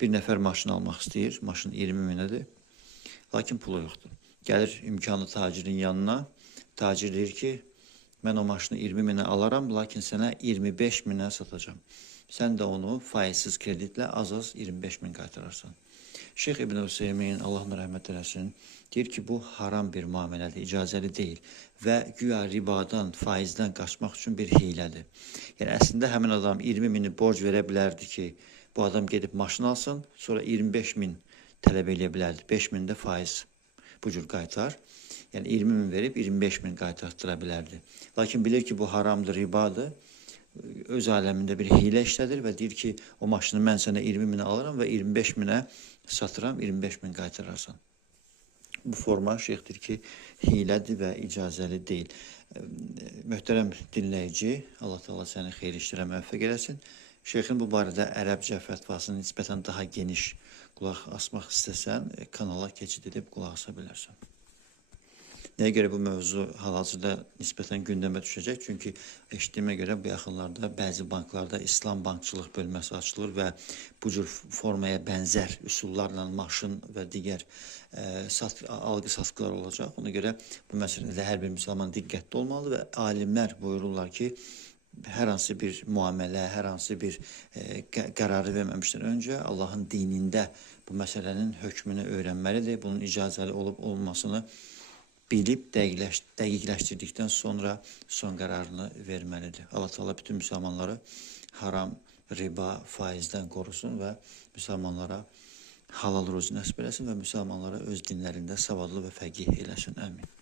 Bir nəfər maşın almaq istəyir, maşın 20 minədir, lakin pulu yoxdur. Gəlir imkanlı tacirin yanına, tacir deyir ki, mən o maşını 20 minə alaram, lakin sənə 25 minə satacağım. Sən də onu faizsiz kreditlə az-az 25 min qaytararsan. Şeyx İbn Hüseymin, Allah ona rəhmət eləsin, deyir ki, bu haram bir müamilədir, icazəli deyil və güya ribadan, faizdən qaçmaq üçün bir hilədir. Yəni, əslində həmin adam 20 mini borc verə bilərdi ki, bu adam gedib maşın alsın, sonra 25 min tələb eləyə bilərdi, 5 min də faiz bu cür qaytar. Yəni, 20 min verib 25 min qaytartıra bilərdi. Lakin bilir ki, bu haramdır, ribadır. Öz aləmində bir hilə işlədir və deyir ki, o maşını mən sənə 20 minə alıram və 25 minə satıram, 25 min qaytararsan. Bu forma şeyx deyir ki, hilədir və icazəli deyil. Möhtərəm dinləyici, Allah Teala səni xeyir işlərə müvəffəq eləsin. Şeyxin bu barədə ərəbcə fətvasını nisbətən daha geniş qulaq asmaq istəsən, kanala keçid edib qulaq asa bilərsən. Nəyə görə bu mövzu hal-hazırda nisbətən gündəmə düşəcək? Çünki eşitdiyimə görə bu yaxınlarda bəzi banklarda İslam bankçılıq bölməsi açılır və bu cür formaya bənzər üsullarla maşın və digər alqı-satqılar olacaq. Ona görə bu məsələdə hər bir müsəlman diqqətli olmalı və alimlər buyururlar ki, hər hansı bir müamilə, hər hansı bir qərarı verməmişdən öncə Allahın dinində bu məsələnin hökmünü öyrənməlidir. Bunun icazəli olub-olmasını bilib dəqiqləşdirdikdən sonra son qərarını verməlidir. Allah Teala bütün müsəlmanları haram, riba, faizdən qorusun və müsəlmanlara halal ruzi nəsib eləsin və müsəlmanlara öz dinlərində savadlı və fəqih eləsin. Əmin.